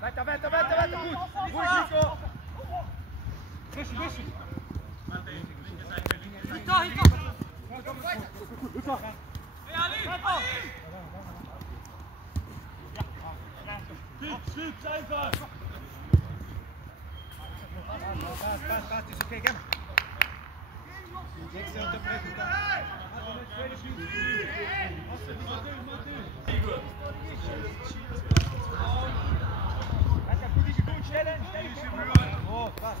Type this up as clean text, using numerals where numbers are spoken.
Weiter, weiter, weiter, weiter, gut. Ruhig, Nico. Richtig, richtig. Hinter, hinter. Hey, Ali! Schiebt einfach. Passt, ist okay, gerne. Nächste Unterbrechung. Stellen. Oh, passt.